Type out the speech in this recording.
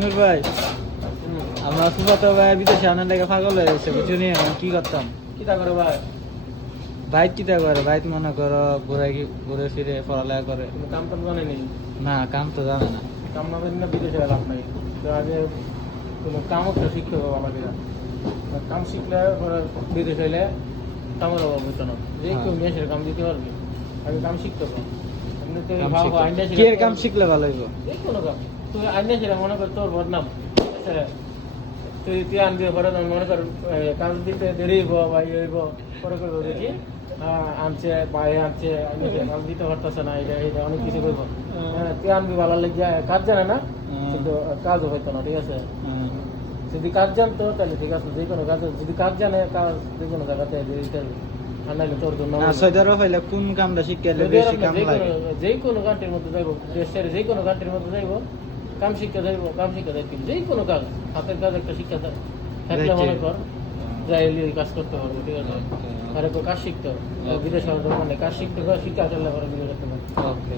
নূর ভাই, আমরা সুপাতো ভাই বিদেশে আনার লেগে পাগল হয়ে গেছে, বুঝছো নি? এখন কি করতাম? কিতা করে ভাই? ভাই কিতা করে? ভাই মনে করো ঘুরে ফিরে পড়ালেখা করে। তুমি কাম টাম জানে নি? না, কাম তো জানে না। কাম না জানি না বিদেশে লাভ নাই। তো আগে কোনো কাম একটা শিখতে হবে আমাদের। কাম শিখলে পরে বিদেশ হইলে কামের অভাব হইতো না। যে কেউ মেয়েছের কাম দিতে পারবে, আগে কাম শিখতে হবে। এমনিতে ভাবো আইনা কি এর কাম শিখলে ভালো হইব? যে কোনো কাম। তুই আইনা ছিল মনে কর তোর বদনাম, ঠিক আছে? তুই আনবি পরে মনে কর কাজ দিতে দেরি হইব বা ইয়ে হইব, পরে করবো দেখি আনছে বাইরে আনছে কাজ দিতে পারতেছে না, এটা অনেক কিছু করবো। তুই আনবি ভালো লেগে কাজ জানে না, কিন্তু কাজও হইতো না, ঠিক আছে? যদি কাজ জানতো তাহলে ঠিক আছে, যে কোনো কাজ যদি কাজ জানে, কাজ যে কোনো জায়গাতে আনাইলে তোর জন্য না, সৌদি আরব হইলে কোন কামটা শিখলে বেশি কাম লাগে? যে কোনো কান্ট্রির মধ্যে যাইব, দেশের যে কোনো কান্ট্রির মধ্যে যাইব, কাম শিক্ষা যাইব, কাম শিক্ষা যাইব, যে কোনো কাজ, হাতের কাজ একটা শিক্ষা থাকলে মনে কর যাইলে কাজ করতে পারবো, ঠিক আছে? আর কাজ শিখতে হবে, বিদেশ মানে কাজ শিখতে শিক্ষা চললে পরে বিদেশ করতে পারবো। ওকে।